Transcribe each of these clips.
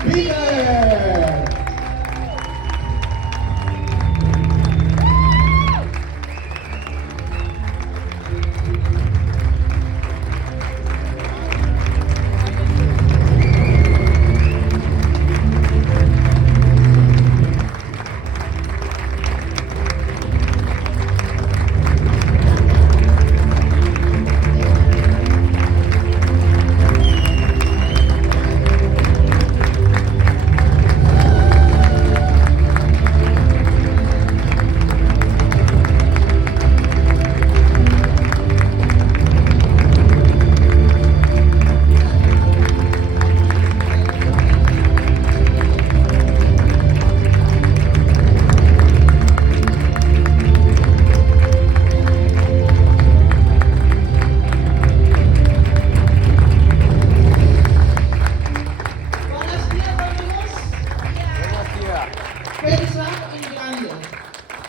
Peter.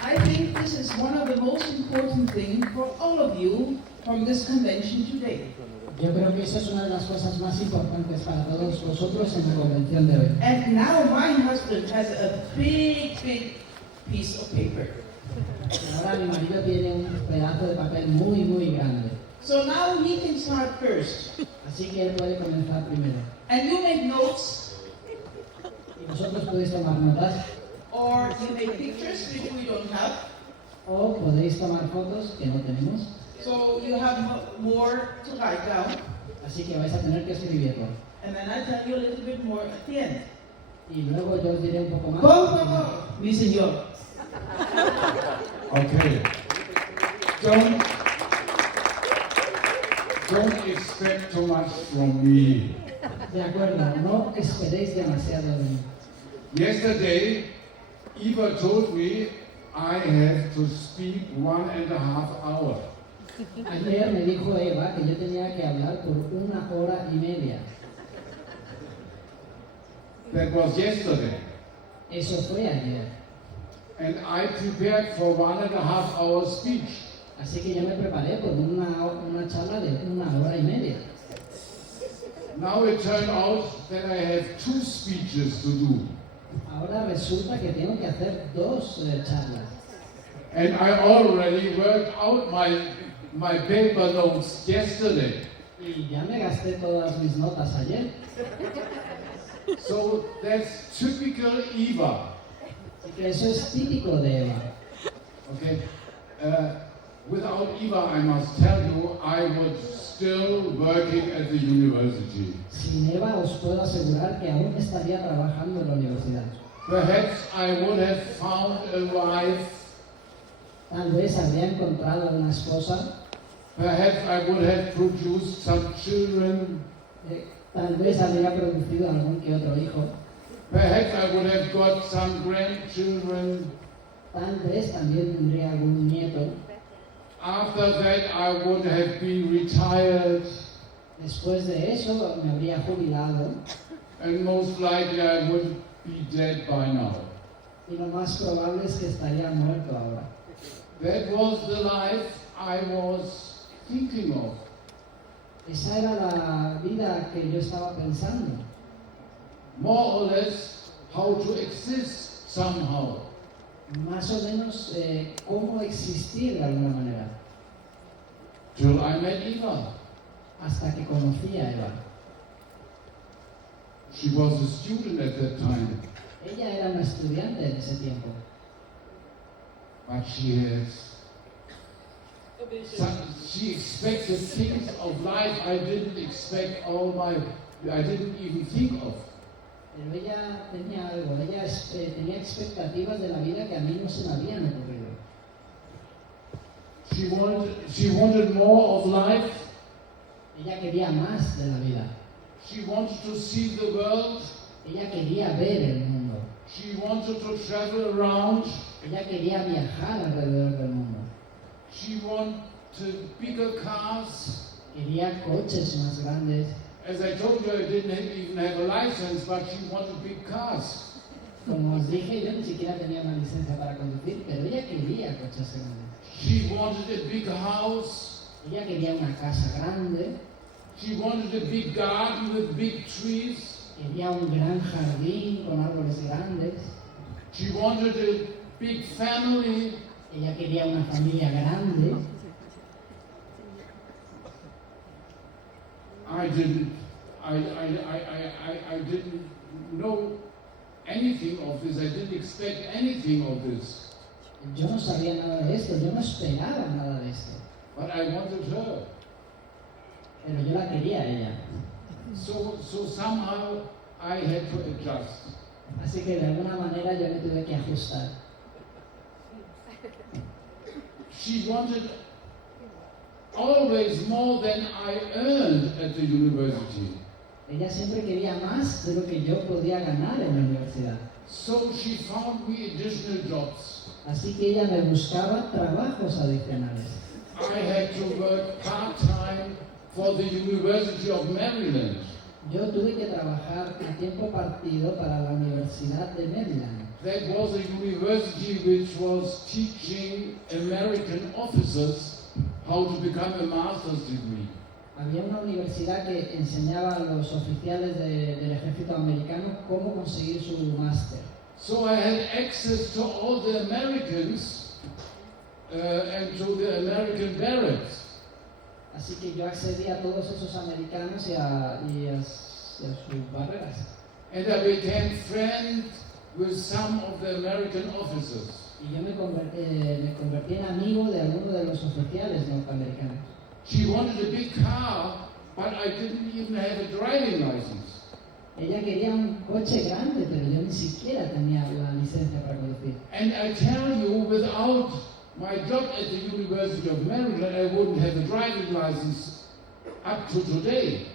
I think this is one of the most important things for all of you from this convention today. Yo creo que esa es una de las cosas más importantes para todos vosotros en la convención de hoy. And now my husband has a big piece of paper. Ahora mi marido tiene un pedazo de papel muy grande. So now he can start first. Así que él puede comenzar primero. And you make notes. Y vosotros podéis tomar notas. Or you make pictures which we don't have. O podéis tomar fotos que no tenemos. So you have more to write down. Así que vais a tener que escribirlo. And then I tell you a little bit more at the end. Y luego yo os diré un poco más. Go, mi señor. Okay. Don't expect too much from me. De acuerdo, no esperéis demasiado de mí. Yesterday, Eva told me I have to speak 1.5 hours. Ayer me dijo Eva que yo tenía que hablar por 1 hora y media. That was yesterday. Eso fue ayer. And I prepared for 1.5 hours speech. Así que yo me preparé por una charla de 1 hora y media. Now it turned out that I have 2 speeches to do. Ahora resulta que tengo que hacer 2 charlas. And I already worked out my paper notes yesterday. Y ya me gasté todas mis notas ayer. So that's typical Eva. Así que eso es típico de Eva. Okay. Without Eva, I must tell you, I would still working at the university. Sin Eva os puedo asegurar que aún estaría trabajando en la universidad. Perhaps I would have found a wife. Tal vez habría encontrado una esposa. Perhaps I would have produced some children. Tal vez habría producido algún que otro hijo. Perhaps I would have got some grandchildren. Tal vez también tendría algún nieto. After that, I would have been retired. Después de eso me habría jubilado. And most likely I would be dead by now. Y lo más probable es que estaría muerto ahora. That was the life I was thinking of. Esa era la vida que yo estaba pensando. More or less, how to exist somehow. Más o menos cómo existir de alguna manera. Till I met Eva. Hasta que conocí a Eva. She was a student at that time. Ella era una estudiante en ese tiempo. But she expected things of life I didn't even think of. Pero ella tenía algo, ella tenía expectativas de la vida que a mí no se me habían ocurrido. She wanted more of life. Ella quería más de la vida. She wanted to see the world. Ella quería ver el mundo. She wanted to travel around. Ella quería viajar alrededor del mundo. She wanted bigger cars. Quería coches más grandes. As I told you, I didn't even have a license, but she wanted big cars. Como os dije, yo ni siquiera tenía una licencia para conducir, pero ella quería coches grandes. She wanted a big house. Ella quería una casa grande. She wanted a big garden with big trees. Quería un gran jardín con árboles grandes. She wanted a big family. Ella quería una familia grande. I didn't know anything of this. I didn't expect anything of this. Yo no sabía nada de esto, yo no esperaba nada de esto. But I wanted her. Pero yo la quería a ella. So somehow I had to adjust. Así que de alguna manera yo me tuve que ajustar. She wanted always more than I earned at the university. Ella siempre quería más de lo que yo podía ganar en la universidad. So she found me additional jobs. Así que ella me buscaba trabajos adicionales. I had to work part-time for the University of Maryland. Yo tuve que trabajar a tiempo partido para la Universidad de Maryland. That was a university which was teaching American officers how to become a master's degree. Había una universidad que enseñaba a los oficiales del ejército americano cómo conseguir su máster. So I had access to all the Americans and to the American barracks. Así que yo accedí a todos esos americanos y a sus barreras. And I became friends with some of the American officers. Y yo me convertí en amigo de algunos de los oficiales norteamericanos. She wanted a big car, but I didn't even have a driving license. Ella quería un coche grande, pero yo ni siquiera tenía la licencia para conducir. And I tell you, without my job at the University of Maryland, I wouldn't have a driving license up to today.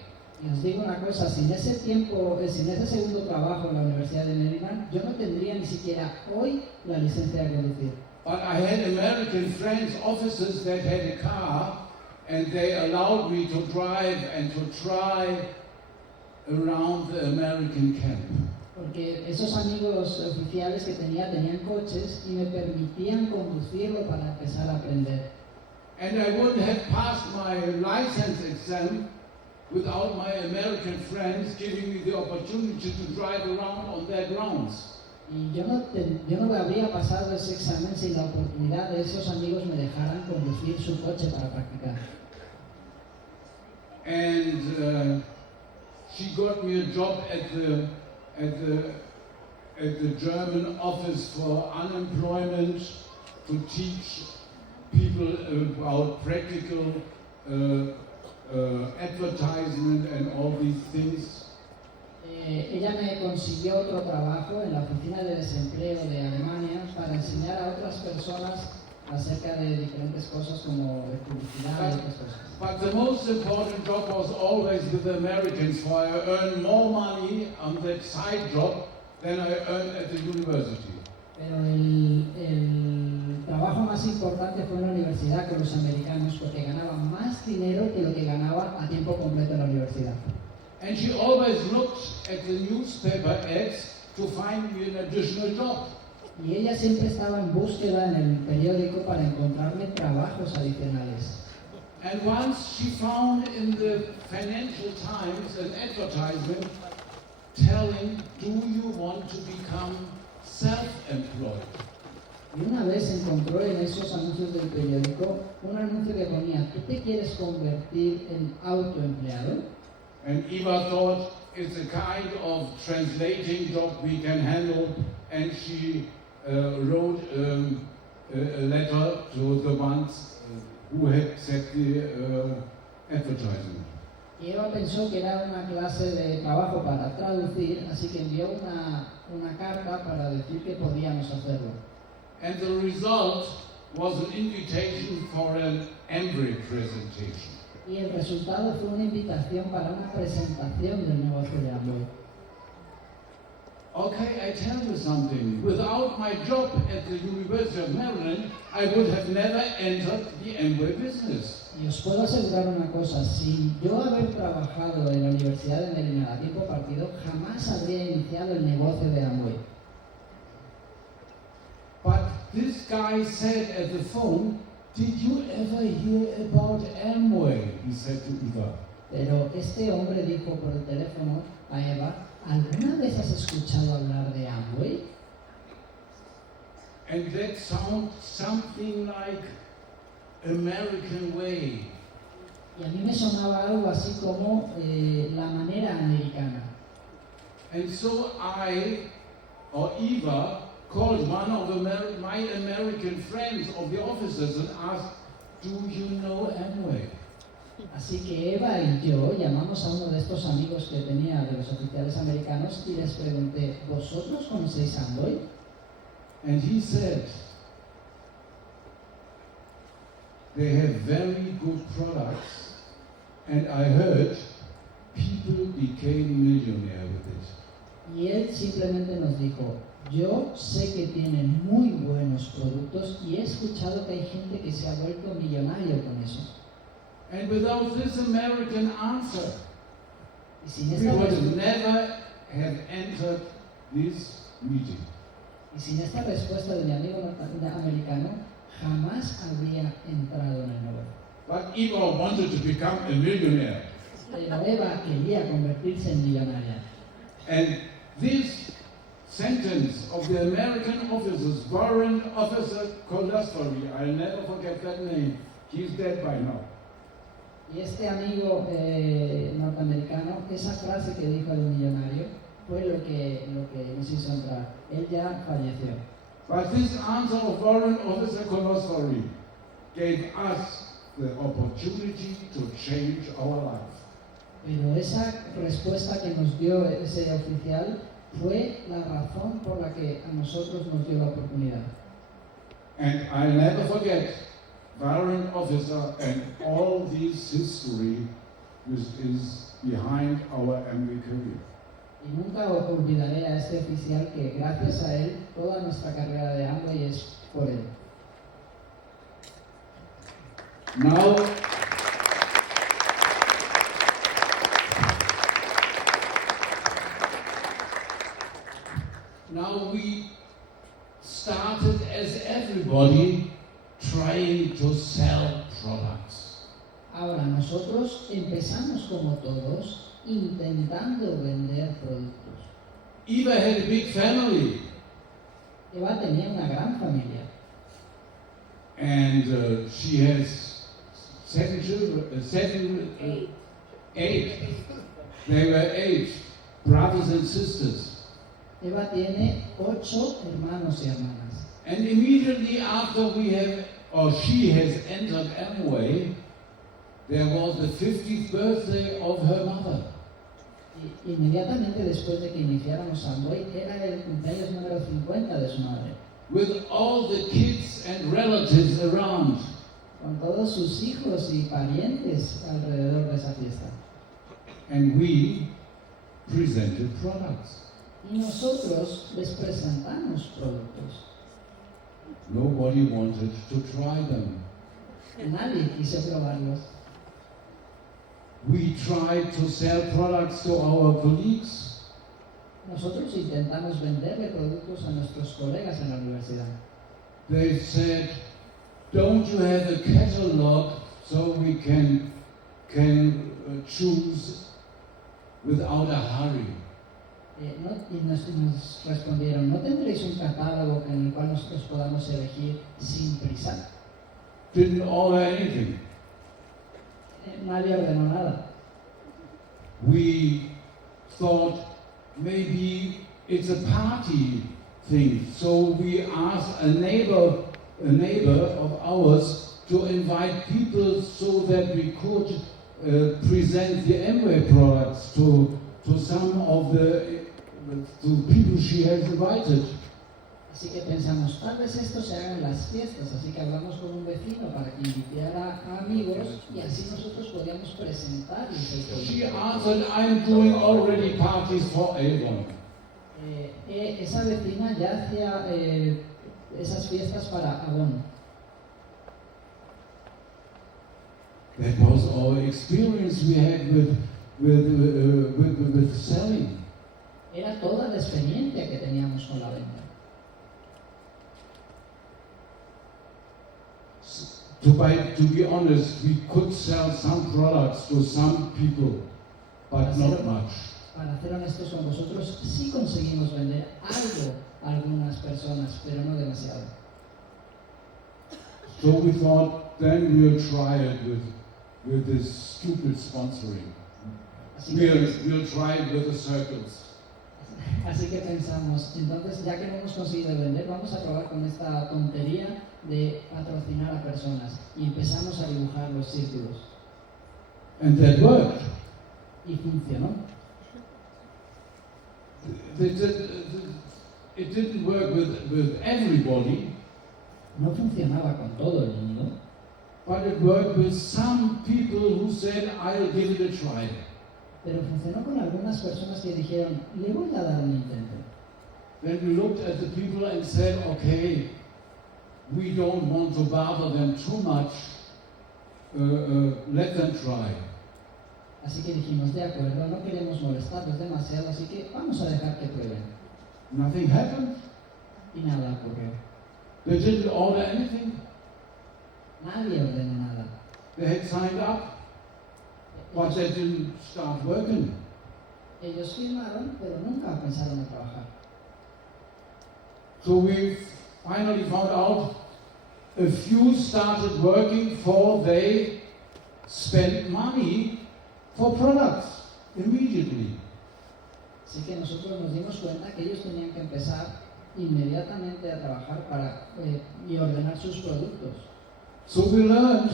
Y os digo una cosa, sin ese segundo trabajo en la Universidad de Maryland, yo no tendría ni siquiera hoy la licencia de conducir. But I had American friends, officers that had a car, and they allowed me to drive and to try around the American camp. Porque esos amigos oficiales que tenían coches y me permitían conducirlo para empezar a aprender. And I wouldn't have passed my license exam without my American friends giving me the opportunity to drive around on their grounds. Y yo no habría pasado ese examen sin la oportunidad de esos amigos me dejaran conducir su coche para practicar. And she got me a job at the German Office for Unemployment to teach people about practical advertisement and all these things. Ella me consiguió otro trabajo en la oficina de desempleo de Alemania para enseñar a otras personas acerca de diferentes cosas como de publicidad y otras cosas. But the most important job was always with the Americans, for I earned more money on that side job than I earned at the university. Pero el trabajo más importante fue en la universidad con los americanos porque ganaba más dinero que lo que ganaba a tiempo completo en la universidad. And she always looked at the newspaper ads to find me an additional job. Y ella siempre estaba en búsqueda en el periódico para encontrarme trabajos adicionales. And once she found in the Financial Times an advertisement telling, do you want to become self-employed? Y una vez encontró en esos anuncios del periódico un anuncio que ponía, ¿tú te quieres convertir en autoempleado? And Eva thought it's a kind of translating job we can handle, and she wrote a letter to the ones who had set the advertisement. Y Eva pensó que era una clase de trabajo para traducir, así que envió una carta para decir que podíamos hacerlo. And the result was an invitation for an Amway presentation. Y el resultado fue una invitación para una presentación del negocio de Amway. Okay, I tell you something. Without my job at the University of Maryland, I would have never entered the Amway business. Y os puedo asegurar una cosa, sin yo haber trabajado en la Universidad de Maryland a tiempo partido, jamás habría iniciado el negocio de Amway. But this guy said at the phone, did you ever hear about Amway? He said to Eva. Pero este hombre dijo por el teléfono a Eva, ¿alguna vez has escuchado hablar de Amway? And that sounds something like American way. Y a mí me sonaba algo así como la manera americana. And so Eva called one of my American friends of the officers and asked, "Do you know Amway?" Así que Eva y yo llamamos a uno de estos amigos que tenía de los oficiales americanos y les pregunté, ¿vosotros conocéis Amway? And he said, "They have very good products, and I heard people became millionaire with it." Y él simplemente nos dijo, yo sé que tienen muy buenos productos y he escuchado que hay gente que se ha vuelto millonario con eso. And without this American answer, Y sin we esta, would never have entered this meeting. respuesta de mi amigo americano, jamás habría entrado en el negocio. But Eva wanted to become a millionaire. Pero Eva quería convertirse en millonaria. And this sentence of the American officers, Warrant Officer Colastory, I'll never forget that name. He's dead by now. Y este amigo norteamericano, esa frase que dijo el millonario, fue lo que nos hizo entrar. Él ya falleció. But this answer of Warrant Officer Colastory gave us the opportunity to change our life. Pero esa respuesta que nos dio ese oficial fue la razón por la que a nosotros nos dio la oportunidad. And I'll never forget Warrant Officer and all this history which is behind our MBA career. Y nunca olvidaré a este oficial que gracias a él toda nuestra carrera de Amway es por él. Now we started as everybody trying to sell products. Ahora nosotros empezamos como todos intentando vender productos. Eva had a big family. Eva tenía una gran familia. And she has 7 children, 8. They were 8 brothers and sisters. Eva tiene 8 hermanos y hermanas. And immediately after she has entered Amway, there was the 50th birthday of her mother. Y inmediatamente después de que iniciáramos Amway, era el cumpleaños número 50 de su madre. With all the kids and relatives around. Con todos sus hijos y parientes alrededor de esa fiesta. And we presented products. Y nosotros les presentamos productos. Nobody wanted to try them. Nadie quiso probarlos. We tried to sell products to our colleagues. Nosotros intentamos venderle productos a nuestros colegas en la universidad. They said, "Don't you have a catalog so we can choose without a hurry?" Y nos respondieron, ¿no tendréis un catálogo en el cual nosotros podamos elegir sin prisa? Didn't order anything. Nadie ordenó nada. We thought maybe it's a party thing, so we asked a neighbor of ours to invite people so that we could present the Amway products to some of the people she has invited. Así que pensamos, tal vez esto se haga en las fiestas, así que hablamos con un vecino para que invitara a amigos y así nosotros podíamos presentarles el producto. She answered, "I'm doing already parties for Avon." Esa vecina ya hacía esas fiestas para Avon. That was our experience we had with selling. Era toda la experiencia que teníamos con la venta. To be honest, we could sell some products to some people, but not much. Para ser honestos con vosotros, sí conseguimos vender algo a algunas personas, pero no demasiado. So we thought, then we'll try it with this stupid sponsoring. We'll try it with the circles. Así que pensamos, entonces ya que no hemos conseguido vender, vamos a probar con esta tontería de patrocinar a personas. Y empezamos a dibujar los círculos. And that worked. Y funcionó. It didn't work with everybody. No funcionaba con todo el mundo, But it worked with some people who said, I'll give it a try. pero funcionó con algunas personas que dijeron, le voy a dar un intento. Then we looked at the people and said, okay, we don't want to bother them too much. Let them try. Así que dijimos, de acuerdo, no queremos molestarlos demasiado, así que vamos a dejar que prueben. Nothing happened. Y nada ocurrió. They didn't order anything. Nadie ordenó nada. They had signed up, but they didn't start working. Ellos firmaron, pero nunca pensaron en trabajar. So we finally found out a few started working, for they spent money for products immediately. Así que nosotros nos dimos cuenta que ellos tenían que empezar inmediatamente a trabajar y ordenar sus productos. So we learned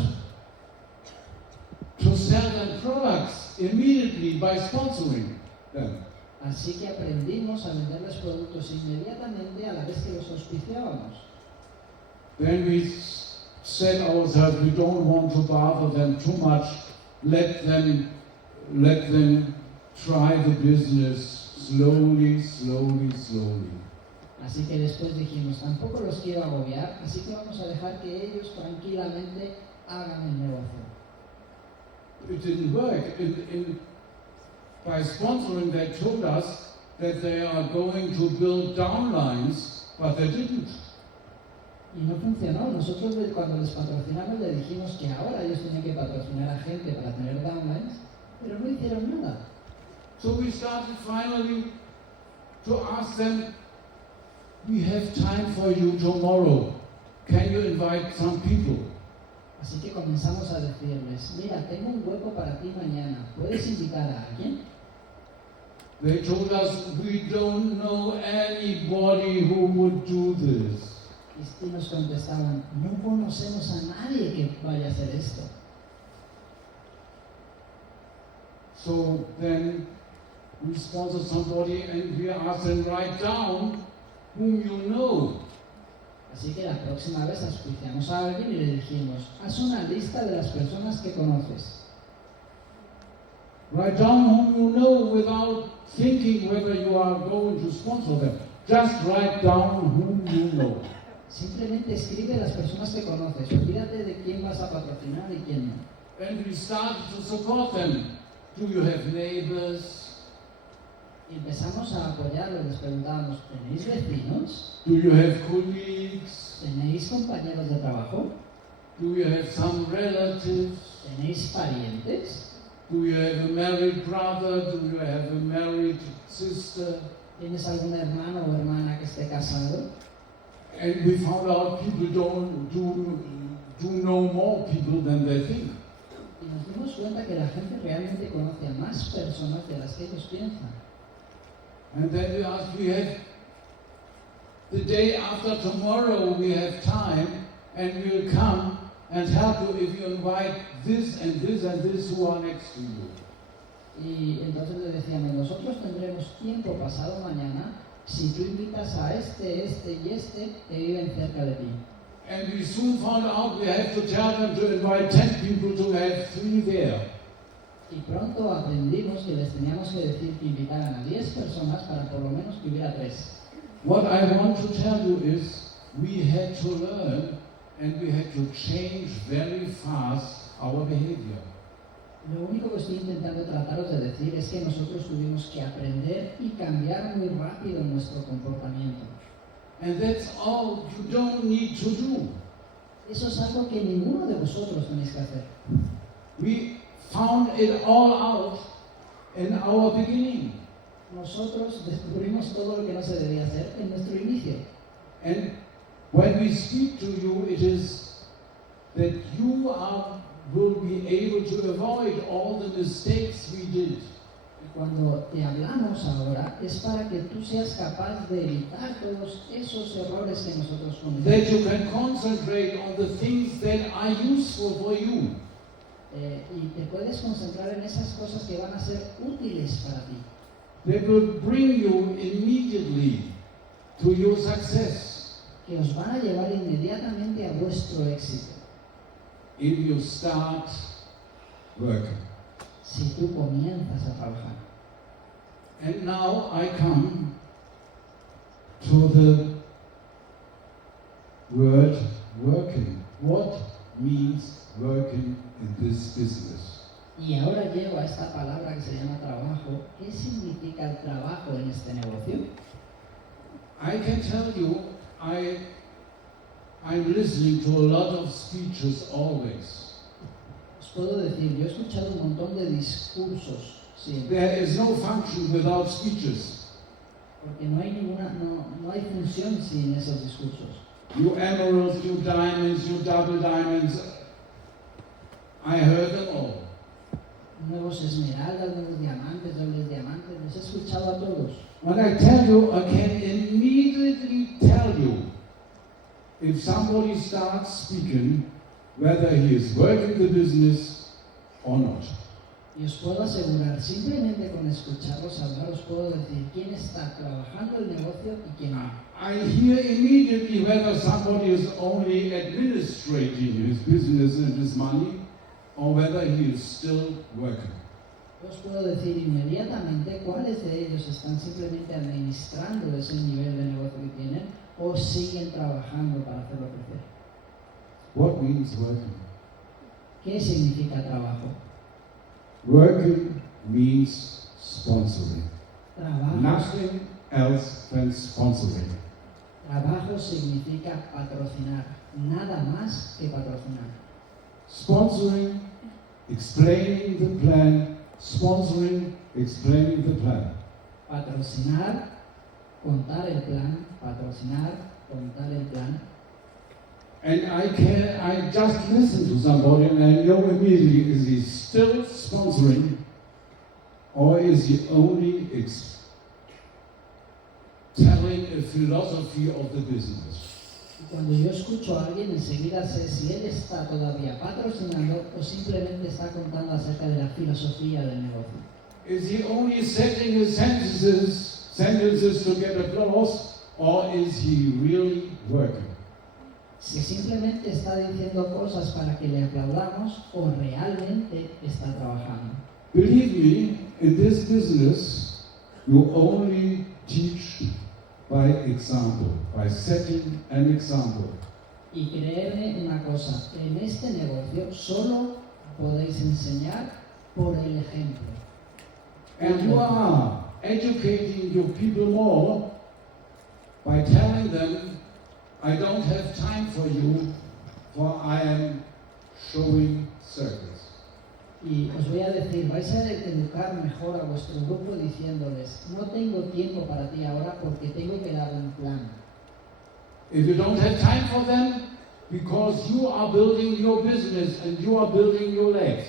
to sell them products immediately by sponsoring them. Así que aprendimos a venderles productos inmediatamente a la vez que los auspiciábamos. Then we said ourselves, we don't want to bother them too much. Let them try the business slowly. Así que después dijimos, tampoco los quiero agobiar, así que vamos a dejar que ellos tranquilamente hagan el negocio. It didn't work. By sponsoring, they told us that they are going to build downlines, but they didn't. Y no funcionó. Nosotros cuando les patrocinamos le dijimos que ahora ellos tenían que patrocinar a gente para tener downlines, pero no hicieron nada. So we started finally to ask them, we have time for you tomorrow. Can you invite some people? Así que comenzamos a decirles, mira, tengo un hueco para ti mañana, ¿puedes invitar a alguien? They told us, we don't know anybody who would do this. Y nos contestaban, no conocemos a nadie que vaya a hacer esto. So then we sponsored somebody and we asked them, write down whom you know. Así que la próxima vez auspiciamos a alguien y le dijimos, haz una lista de las personas que conoces. Write down whom you know without thinking whether you are going to sponsor them. Just write down whom you know. Simplemente escribe las personas que conoces, olvídate de quién vas a patrocinar y quién no. And we started to support them. Do you have neighbors? Y empezamos a apoyarlos, les preguntábamos, ¿tenéis vecinos? Do you have colleagues? ¿Tenéis compañeros de trabajo? Do you have some relatives? ¿Tenéis parientes? Do you have a married brother? Do you have a married sister? ¿Tienes algún hermano o hermana que esté casado? And we found out people do know more people than they think. Y nos dimos cuenta que la gente realmente conoce a más personas de las que ellos piensan. And then we asked, we have the day after tomorrow, we have time, and we'll come and help you if you invite this and this and this who are next to you. Y entonces le decíamos, nosotros tendremos tiempo pasado mañana si tú invitas a este y este que viven cerca de ti. And we soon found out we have to tell them to invite 10 people to have 3 there. Y pronto aprendimos que les teníamos que decir que invitaran a 10 personas para por lo menos que hubiera 3. What I want to tell you is we had to learn and we had to change very fast our behavior. Lo único que estoy intentando trataros de decir es que nosotros tuvimos que aprender y cambiar muy rápido nuestro comportamiento. And that's all you don't need to do. Eso es algo que ninguno de vosotros tenéis que hacer. We found it all out in our beginning. nosotros descubrimos todo lo que no se debía hacer en nuestro inicio. And when we speak to you, it is that you will be able to avoid all the mistakes we did. Y cuando te hablamos ahora es para que tú seas capaz de evitar todos esos errores que nosotros cometemos. That you can concentrate on the things that are useful for you. Y te puedes concentrar en esas cosas que van a ser útiles para ti. That will bring you immediately to your success. Que os van a llevar inmediatamente a vuestro éxito. If you start working. Si tú comienzas a trabajar. And now I come to the word working. What means working in this business? Y ahora llego a esta palabra que se llama trabajo. ¿Qué significa el trabajo en este negocio? I can tell you, I'm listening to a lot of speeches always. Os puedo decir, yo he escuchado un montón de discursos siempre. There is no function without speeches. Porque no hay función sin esos discursos. You emeralds, you diamonds, you double diamonds. I heard them all. Nuevos esmeraldas, nuevos diamantes, dobles diamantes, los he escuchado a todos. When I tell you, I can immediately tell you if somebody starts speaking, whether he is working the business or not. Y os puedo asegurar, simplemente con escucharlos hablar, os puedo decir quién está trabajando el negocio y quién no. I hear immediately whether somebody is only administrating his business and his money, or whether he is still working. Os puedo decir inmediatamente cuáles de ellos están simplemente administrando ese nivel de negocio que tienen o siguen trabajando para hacerlo crecer. What means working? ¿Qué significa trabajo? Working means sponsoring. Trabajo, Nothing else than sponsoring. trabajo significa patrocinar, nada más que patrocinar. Sponsoring, explaining the plan, sponsoring, explaining the plan. Patrocinar, contar el plan, patrocinar, contar el plan. And I just listen to somebody and I know immediately, is he still sponsoring or is he only telling a philosophy of the business? Y cuando yo escucho a alguien, enseguida sé si él está todavía patrocinando o simplemente está contando acerca de la filosofía del negocio. Is he only setting his sentences to get applause or is he really working? Si simplemente está diciendo cosas para que le aplaudamos o realmente está trabajando. Believe me, in this business, you only teach by example, by setting an example. Y creerme una cosa, en este negocio solo podéis enseñar por el ejemplo. And you are educating your people more by telling them, I don't have time for you, for I am showing circles. Y os voy a decir, vais a educar mejor a vuestro grupo diciéndoles, no tengo tiempo para ti ahora porque tengo que dar un plan. If you don't have time for them, because you are building your business and you are building your legs,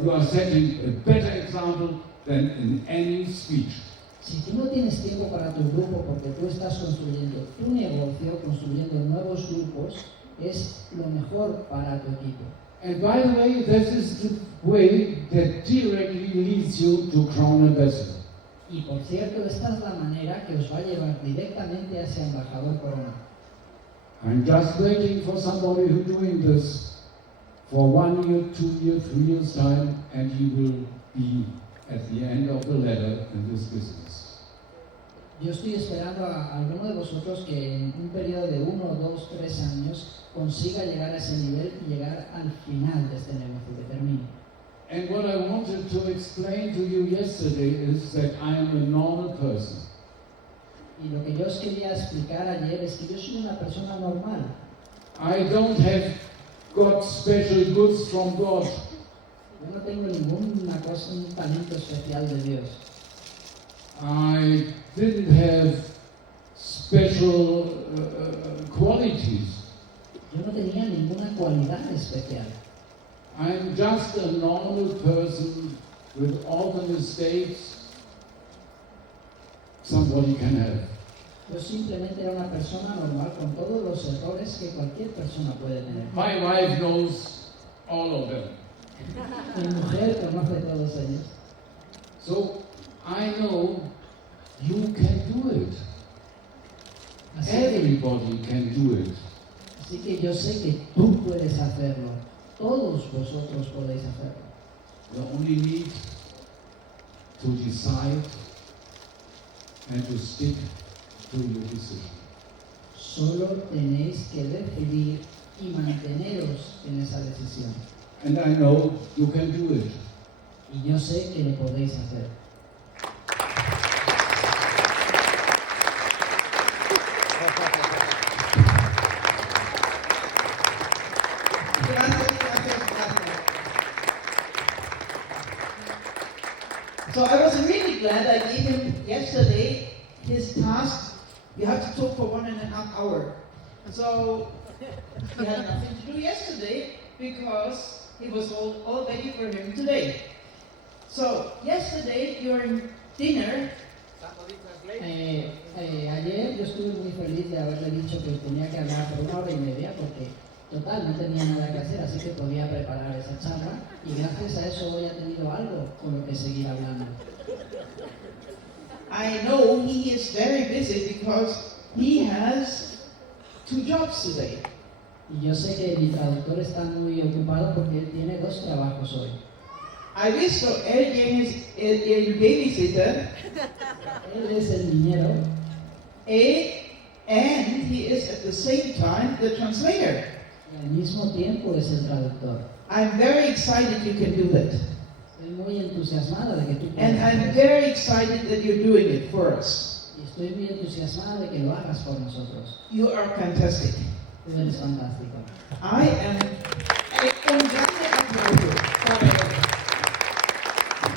you are setting a better example than in any speech. Si tú no tienes tiempo para tu grupo porque tú estás construyendo tu negocio, construyendo nuevos grupos, es lo mejor para tu equipo. And by the way, this is the way that directly leads you to crown ambassador. Y por cierto, esta es la manera que os va a llevar directamente a ese embajador corona. I'm just waiting for somebody who's doing this for 1 year, 2 years, 3 years time, and he will be at the end of the ladder in this business. Yo estoy esperando a alguno de vosotros que en un periodo de 1, 2, 3 años consiga llegar a ese nivel y llegar al final de este negocio, que termine. And what I wanted to explain to you yesterday is that I am a normal person. Y lo que yo os quería explicar ayer es que yo soy una persona normal. I don't have got special goods from God. Yo no tengo ninguna cosa, un talento especial de Dios. I didn't have special qualities. Yo no tenía ninguna cualidad especial. I'm just a normal person with all the mistakes somebody can have. Yo simplemente era una persona normal con todos los errores que cualquier persona puede tener. My wife knows all of them. Mi mujer conoce todos ellos. So I know you can do it. Así que, Everybody can do it. así que yo sé que tú puedes hacerlo. Todos vosotros podéis hacerlo. You only need to decide and to stick to your decision. Solo tenéis que decidir y manteneros en esa decisión. And I know you can do it. Y yo sé que lo podéis hacer. So I was really glad I gave him yesterday his task. You have to talk for 1.5 hours. So he had nothing to do yesterday because it was all ready for him today. So yesterday during dinner, Ayer yo estuve muy feliz de haberle dicho que tenía que hablar por 1 hora y media porque total no tenía nada que hacer, así que podía preparar esa charla y gracias a eso hoy ha tenido algo con lo que seguir hablando. I know he is very busy because he has 2 jobs today. Y yo sé que mi traductor está muy ocupado porque él tiene 2 trabajos hoy. I wish so Ergen is a babysitter, Él es el niñero and he is at the same time the translator. y al mismo tiempo es el traductor. I'm very excited you can do that. Estoy muy entusiasmada de que tú puedas And I'm hacer eso. very excited that you're doing it for us. Y estoy muy entusiasmada de que lo hagas por nosotros. You are fantastic. Tú eres fantástico. I am un grande aplauso para él.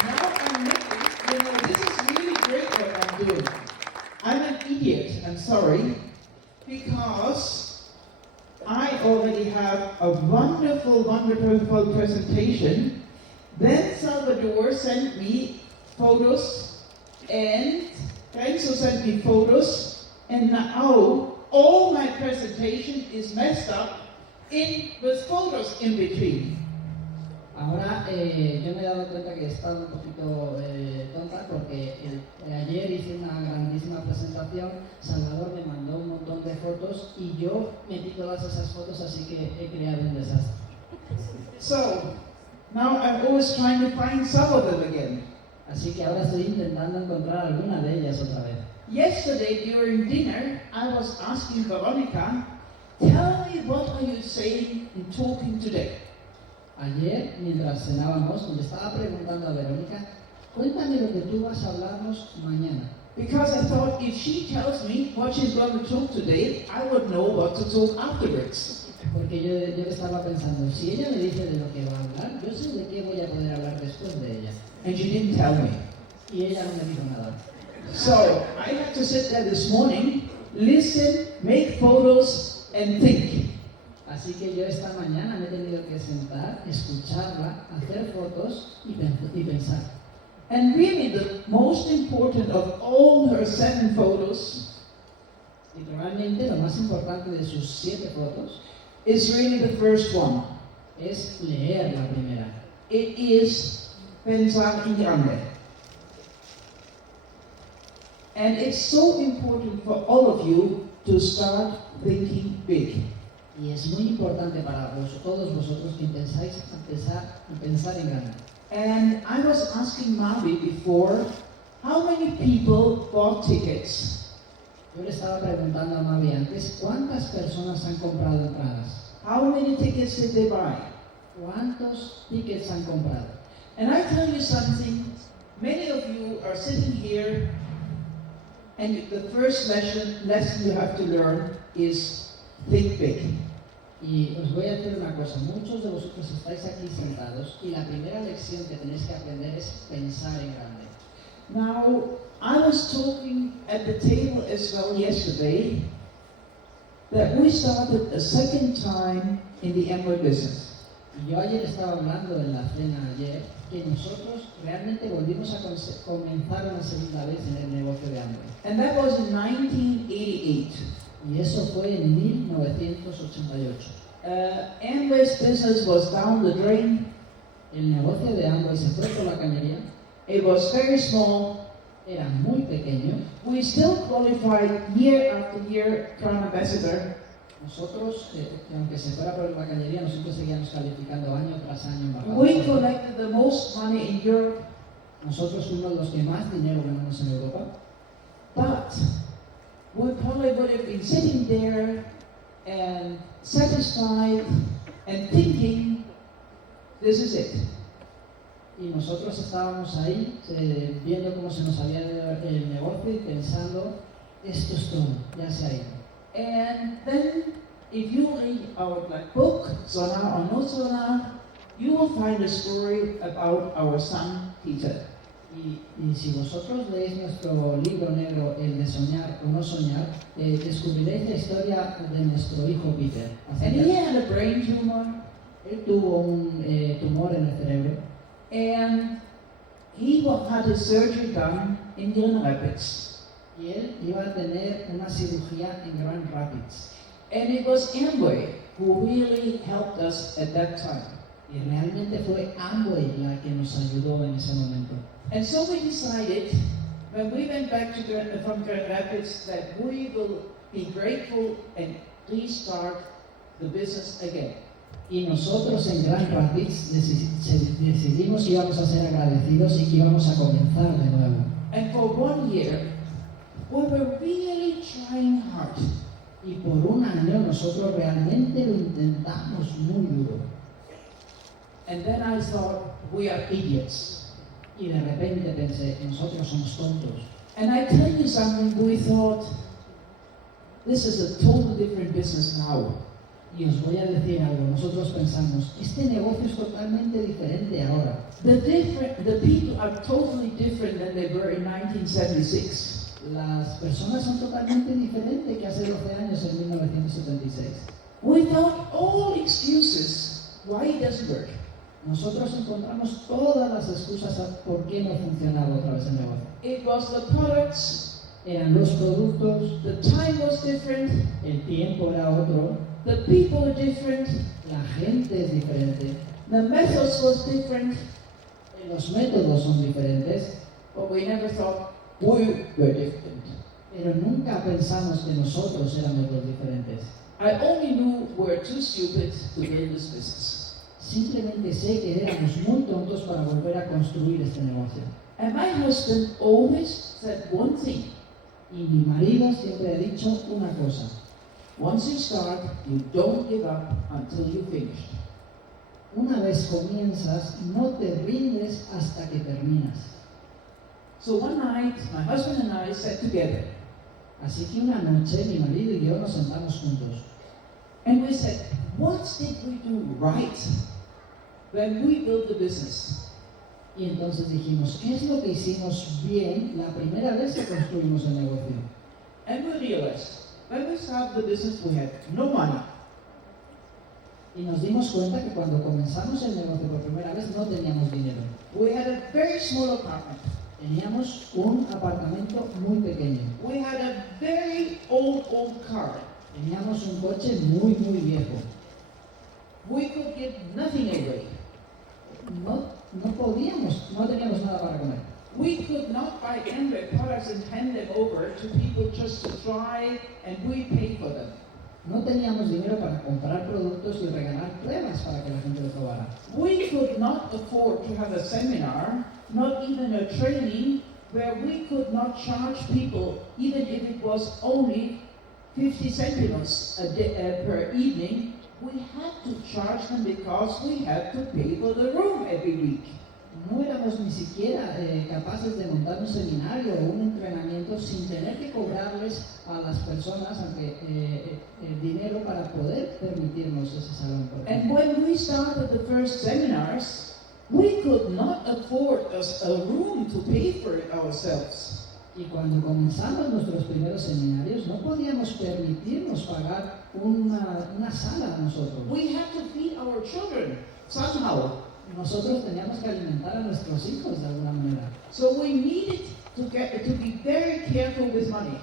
Now I'm making, this is really great what I'm doing. I'm an idiot, I'm sorry, because I already have a wonderful, wonderful presentation. Then Salvador sent me photos, and Renzo sent me photos, and now all my presentation is messed up with photos in between. Ahora yo me he dado cuenta que he estado un poquito tonta porque ayer hice una grandísima presentación, Salvador me mandó un montón de fotos y yo metí todas esas fotos, así que he creado un desastre. So, now I'm always trying to find some of them again. Así que ahora estoy intentando encontrar alguna de ellas otra vez. Yesterday during dinner, I was asking Veronica, tell me what are you saying and talking today? Ayer, mientras cenábamos, le estaba preguntando a Verónica, cuéntame lo que tú vas a hablarnos mañana. Because I thought if she tells me what she's going to talk today, I would know what to talk afterwards. Porque yo estaba pensando, si ella me dice de lo que va a hablar, yo sé de qué voy a poder hablar después de ella. And she didn't tell me. Y ella no me dijo nada. So I had to sit there this morning, listen, make photos, and think. Así que yo esta mañana me he tenido que sentar, escucharla, hacer fotos y pensar. And really the most important of all her 7 photos Y realmente lo más importante de sus 7 fotos is really the first one. es leer la primera. It is pensar en grande. And it's so important for all of you to start thinking big. Y es muy importante para todos vosotros que empezáis a pensar en grande. And I was asking Mavi before, how many people bought tickets? Yo le estaba preguntando a Mavi antes, ¿cuántas personas han comprado entradas? How many tickets did they buy? ¿Cuántos tickets han comprado? And I tell you something, many of you are sitting here and the first lesson you have to learn is think big. Y os voy a decir una cosa, muchos de vosotros estáis aquí sentados y la primera lección que tenéis que aprender es pensar en grande. Now, I was talking at the table as well yesterday that we started a second time in the Amway business. Y yo ayer estaba hablando en la cena ayer que nosotros realmente volvimos a comenzar una segunda vez en el negocio de Amway. And that was in 1988. Y eso fue en 1988. Amway's business was down the drain. El negocio de Amway se fue por la cañería. It was very small. Era muy pequeño. We still qualified year after year Crown Ambassador. Nosotros, aunque se fuera por la cañería, nosotros seguíamos calificando año tras año. We collected the most money in Europe. Nosotros fuimos los que más dinero ganamos en Europa. But we probably would have been sitting there and satisfied and thinking, this is it. Y nosotros estábamos ahí viendo cómo se nos había ido el negocio y pensando, esto es todo, ya se ha ido. And then, if you read our book, Sonar or No Sonar, you will find a story about our son, Peter. Y si vosotros leéis nuestro libro negro, el de soñar o no soñar, descubriréis la historia de nuestro hijo Peter. And he had a brain tumor. Él tuvo un tumor en el cerebro. And he had his surgery done in Grand Rapids. Y él iba a tener una cirugía en Grand Rapids. And it was Amway who really helped us at that time. Y realmente fue Amway la que nos ayudó en ese momento. And so we decided, when we went back from Grand Rapids, that we will be grateful and restart the business again. Y nosotros en Grand Rapids decidimos que íbamos a ser agradecidos y que íbamos a comenzar de nuevo. And for 1 year, we were really trying hard. Y por un año nosotros realmente lo intentamos muy duro. And then I thought, we are idiots. Y de repente pensé, nosotros somos tontos. And I tell you something, we thought, this is a total different business now. Y os voy a decir algo, nosotros pensamos, este negocio es totalmente diferente ahora. The people are totally different than they were in 1976. Las personas son totalmente diferentes que hace 12 años en 1976. Without all excuses why it doesn't work. Nosotros encontramos todas las excusas a por qué no funcionaba otra vez el negocio. It was the products, Eran los productos, the time was different, el tiempo era otro, the people are different, la gente es diferente, the methods was different, los métodos son diferentes, but we never thought we were different. pero nunca pensamos que nosotros éramos los diferentes. I only knew we were too stupid to build this business. Simplemente sé que éramos muy tontos para volver a construir este negocio. And my husband always said one thing. Y mi marido siempre ha dicho una cosa. Once you start, you don't give up until you finish. Una vez comienzas, no te rindes hasta que terminas. So one night, my husband and I sat together. Así que una noche mi marido y yo nos sentamos juntos. And we said, what did we do right when we built the business? Y entonces dijimos, ¿qué es lo que hicimos bien la primera vez que construimos el negocio? And we realized, when we started the business, we had no money. Y nos dimos cuenta que cuando comenzamos el negocio por primera vez no teníamos dinero. We had a very small apartment. Teníamos un apartamento muy pequeño. We had a very old car. Teníamos un coche muy viejo. We could give nothing away. No teníamos nada para comer. We could not buy Amway products and hand them over to people just to try, and we paid for them. No teníamos dinero para comprar productos y regalar pruebas para que la gente lo probara. We could not afford to have a seminar, not even a training, where we could not charge people, even if it was only 50 centimes per evening. We had to charge them because we had to pay for the room every week. No éramos ni siquiera capaces de montar un seminario o un entrenamiento sin tener que cobrarles a las personas dinero para poder permitirnos ese salón. And when we started the first seminars, we could not afford a room to pay for it ourselves. Y cuando comenzamos nuestros primeros seminarios, no podíamos permitirnos pagar una sala a nosotros. We had to feed our children somehow. Nosotros teníamos que alimentar a nuestros hijos de alguna manera. So we needed to be very careful with money.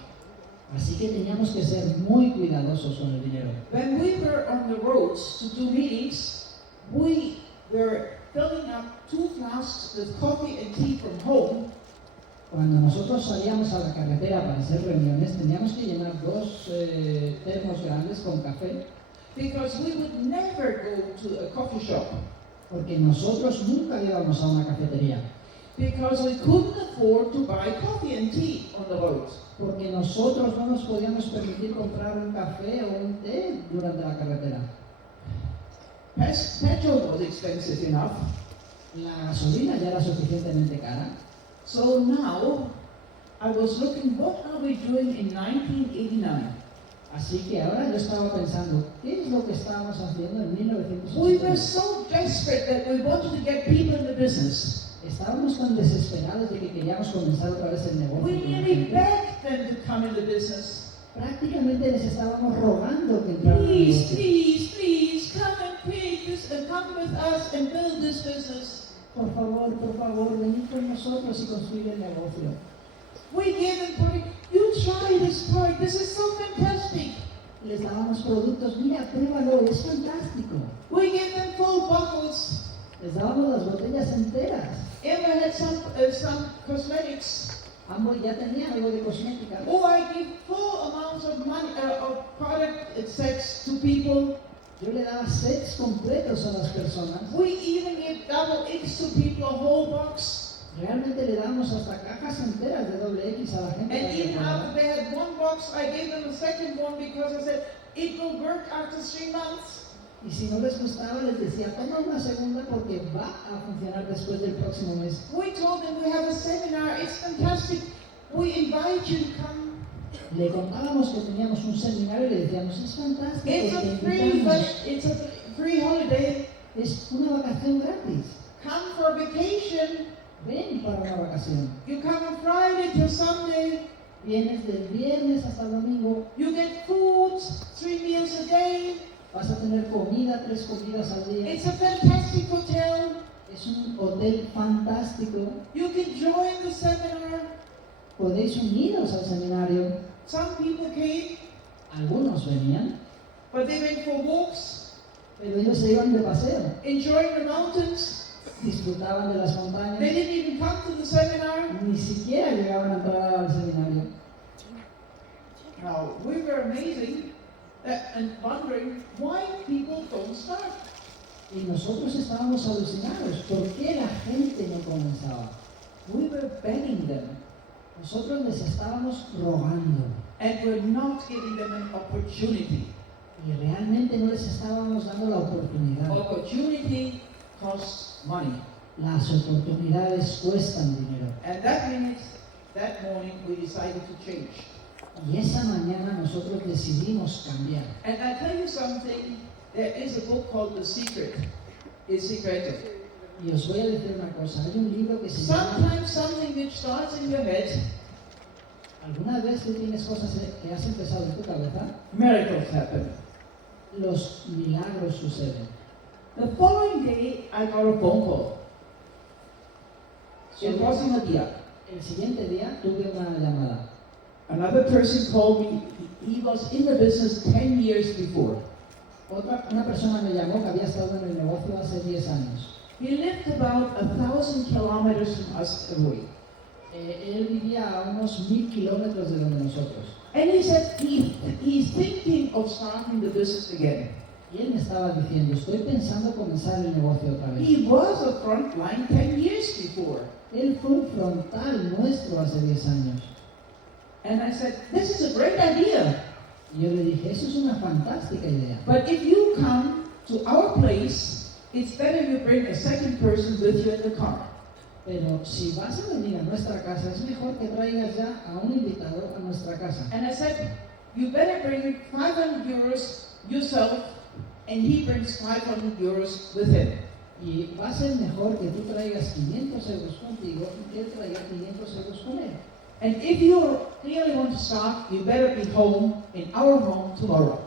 Así que teníamos que ser muy cuidadosos con el dinero. When we were on the roads to do meetings, we were filling up 2 flasks with coffee and tea from home. Cuando nosotros salíamos a la carretera para hacer reuniones, teníamos que llenar 2 termos grandes con café. Because we would never go to a coffee shop. Porque nosotros nunca íbamos a una cafetería. Because we couldn't afford to buy coffee and tea on the road. Porque nosotros no nos podíamos permitir comprar un café o un té durante la carretera. Petrol was expensive enough. La gasolina ya era suficientemente cara. So now, I was looking, what are we doing in 1989? Así que ahora yo estaba pensando, ¿qué es lo que estábamos haciendo en We were 1980? so desperate that we wanted to get people in the business. Estábamos tan desesperados de que queríamos comenzar otra vez el negocio. We con la nearly gente. begged them to come in the business. Prácticamente les estábamos rogando que entraran en el Please, negocio. please, please, come and pay this and come with us and build this business. Por favor, venid con nosotros y construir el negocio. We gave them product. You try this product. This is so fantastic. Les dábamos productos, mira, pruébalo, es fantástico. We gave them full bottles. Les dábamos las botellas enteras. Emma had some cosmetics. Ambos ya tenían algo de cosmética. Oh, I give full amounts of money of product sets to people. Yo le daba sets completos a las personas. We even gave double X to people, a whole box. Realmente le damos hasta cajas enteras de doble X a la gente. And para que even pueda- after they had one box, I gave them a second one because I said it will work after 3 months. Y si no les gustaba, les decía, toma una segunda porque va a funcionar después del próximo mes. We told them we have a seminar. It's fantastic. We invite you to come. Le contábamos que teníamos un seminario y le decíamos, es fantástico, It's te a invitamos. free holiday. Es una vacación gratis. Come for vacation. Ven para una vacación. You come on Friday till Sunday. Vienes del viernes hasta el domingo. You get food, 3 meals a day. Vas a tener comida, 3 comidas al día. It's a fantastic hotel. Es un hotel fantástico. You can join the seminar. Podéis uniros al seminario. Some people came, Algunos venían, but they went for walks, pero ellos se iban de paseo. enjoying the mountains. Disfrutaban de las They montañas. didn't even come to the seminar. Ni siquiera llegaban a entrar al seminario. Now, we were amazing and wondering why people don't start. Y nosotros estábamos alucinados. ¿Por qué la gente no comenzaba? We were begging them, Nosotros les estábamos rogando. and we're not giving them an opportunity. Y realmente no les estábamos dando la oportunidad. Opportunity costs money. Las oportunidades cuestan dinero. And that morning, we decided to change. Y esa mañana nosotros decidimos cambiar. And I tell you something, there is a book called The Secret. It's secretive. Y os voy a decir una cosa. Hay un libro que se llama... Sometimes something which starts in your head, ¿Alguna vez tú tienes cosas que has empezado en tu cabeza? miracles happen. Los milagros suceden. The following day, I got a phone call. It was in a día. El siguiente día tuve una llamada. Another person called me. He was in the business 10 years before. Una persona me llamó que había estado en el negocio hace 10 años. He lived about 1,000 kilometers from us away. Él vivía a unos 1000 kilómetros de donde nosotros. And he said he's thinking of starting the business again. Y él me estaba diciendo, estoy pensando comenzar el negocio otra vez. He was a frontline 10 years before. Él fue un frontal nuestro hace 10 años. And I said, this is a great idea. Y yo le dije, eso es una fantástica idea. But if you come to our place, it's better you bring a second person with you in the car. Pero si vas a venir a nuestra casa, es mejor que traigas ya a un invitado a nuestra casa. And I said, you better bring 500 euros yourself, and he brings 500 euros with him. Y va a ser mejor que tú traigas 500 euros contigo y que él traiga 500 euros con él. And if you really want to start, you better be home in our home tomorrow.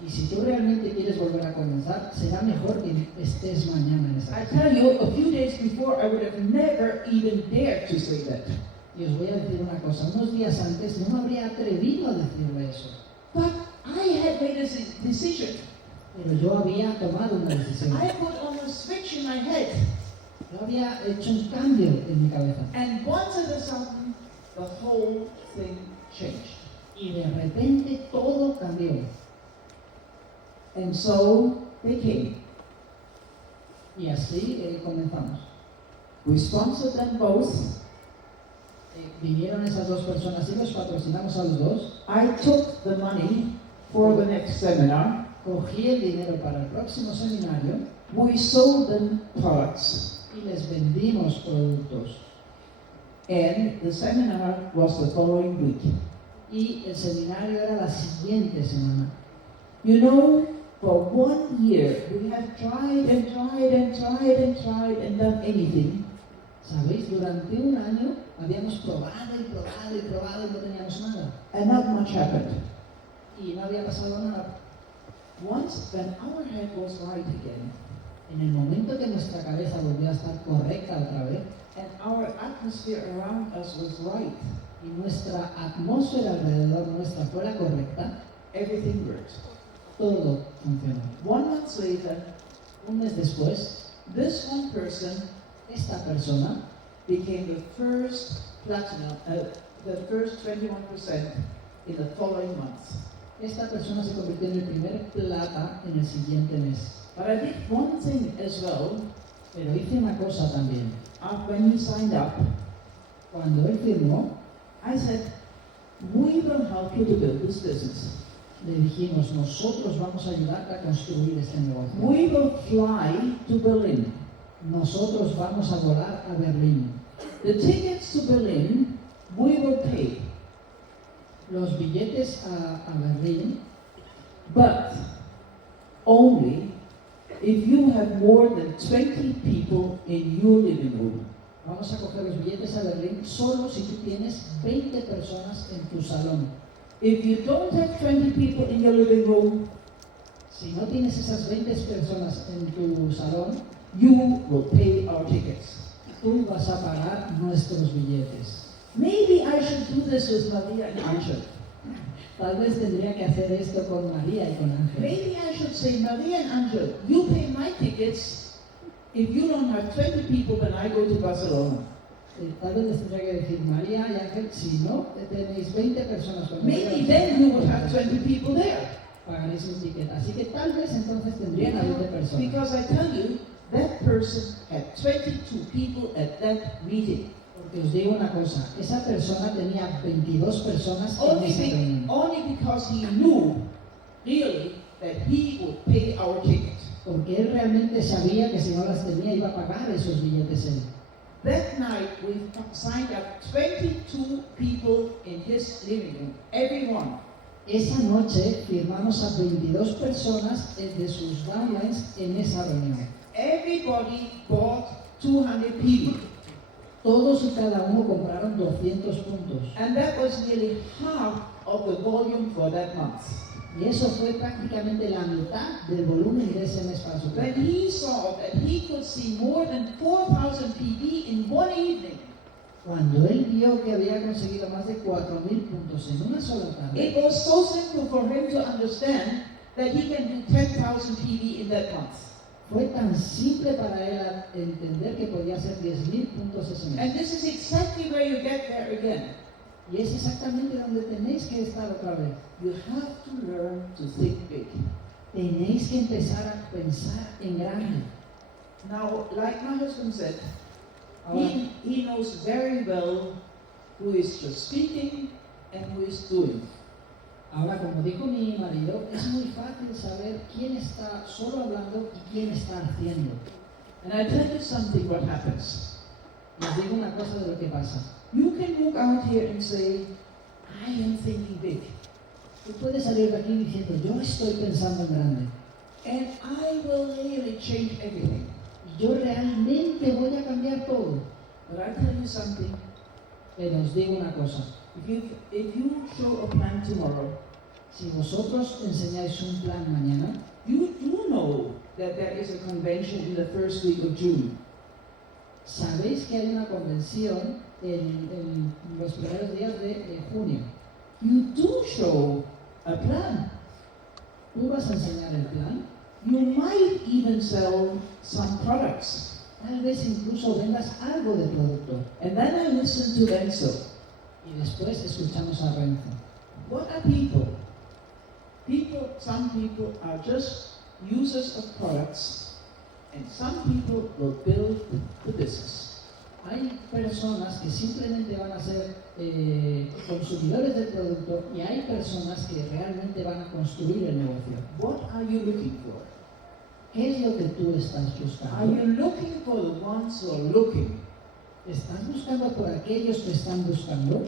Y si tú realmente quieres volver a comenzar, será mejor que estés mañana en esa I casa. tell you, a few days before, I would have never even dared to say that. Y os voy a decir una cosa, unos días antes no me habría atrevido a decirle eso. But I had made a decision. Pero yo había tomado una decisión. I put on a switch in my head. Yo había hecho un cambio en mi cabeza. And once at a sudden, the whole thing changed. Y de repente todo cambió. And so they came. Y así comenzamos. We sponsored them both. Vinieron esas dos personas y los patrocinamos a los dos. I took the money for the next seminar. Cogí el dinero para el próximo seminario We sold them products. y les vendimos productos. And the seminar was the following week. Y el seminario era la siguiente semana. You know, for 1 year, we have tried and tried and tried and tried and done anything. ¿Sabéis? Durante un año habíamos probado y probado y probado y no teníamos nada. And not much happened. Y no había pasado nada. Once, when our head was right again, En el momento que nuestra cabeza volvió a estar correcta otra vez and our atmosphere around us was right, y nuestra atmósfera alrededor nuestra fuera correcta, everything worked. todo funcionó. 1 month later, Un mes después, this one person esta persona became the first platinum, the first 21% in the following month. Esta persona se convirtió en el primer plata en el siguiente mes. But I did one thing as well. Pero hice una cosa también. When he signed up, Cuando él firmó, I said, we will help you to build this business. le dijimos, nosotros vamos a ayudarte a construir este negocio. We will fly to Berlin. Nosotros vamos a volar a Berlín. The tickets to Berlin, we will pay. Los billetes a Berlín, But only if you have more than 20 people in your living room. vamos a coger los billetes a Berlín solo si tú tienes 20 personas en tu salón. If you don't have 20 people in your living room, Si no tienes esas 20 personas en tu salón, you will pay our tickets. tú vas a pagar nuestros billetes. Maybe I should do this with Maria and Angel. Tal vez tendría que hacer esto con María y con Ángel. Maybe I should say, Maria and Angel, you pay my tickets if you don't have 20 people when I go to Barcelona. Tal vez les tendría que decir María y Ángel, si no tenéis 20 personas con Maybe then you would have 20 people there. pagaréis un ticket. Así que tal vez entonces tendrían a 20 personas. Because I tell you, that person had 22 people at that meeting. Porque os digo una cosa, esa persona tenía 22 personas en esa reunión. Only because he knew really that he would pay our ticket. Porque él realmente sabía que si no las tenía iba a pagar esos billetes él. That night we signed up 22 people in his living room, everyone. Esa noche firmamos a 22 personas de sus downlines en esa reunión. Everybody bought 200 people. Todos y cada uno compraron 200 puntos. And that was nearly half of the volume for that month. Y eso fue prácticamente la mitad del volumen de ese mes para su When cuenta. he saw that he could see more than 4,000 PV in one evening, Cuando él vio que había conseguido más de 4,000 puntos en una sola tarde, it was so simple for him to understand that he can do 10,000 PV in that month. fue tan simple para él entender que podía hacer 10,000 puntos ese mes. And this is exactly where you get there again. Y es exactamente donde tenéis que estar otra vez. You have to learn to think big. Tenéis que empezar a pensar en grande. Now, like my husband said, Ahora, he knows very well who is just speaking and who is doing. ahora, como dijo mi marido, es muy fácil saber quién está solo hablando y quién está haciendo. And I tell you something what happens. Les digo una cosa de lo que pasa. You can look out here and say, I am thinking big. Tú puedes salir de aquí diciendo, yo estoy pensando en grande. And I will really change everything. yo realmente voy a cambiar todo. But I tell you something, Pero os digo una cosa, if you show a plan tomorrow, si vosotros enseñáis un plan mañana, you do know that there is a convention in the first week of June. sabéis que hay una convención en los primeros días de junio. You do show a plan. ¿Tú vas a enseñar el plan? You might even sell some products. Tal vez incluso vendas algo de producto. And then I listen to Renzo. Y después escuchamos a Renzo. What are people? Some people are just users of products, and some people will build the business. Hay personas que simplemente van a ser consumidores del producto y hay personas que realmente van a construir el negocio. What are you looking for? ¿Qué es lo que tú estás Are buscando? you looking for the ones who are looking? ¿Estás buscando por aquellos que están buscando?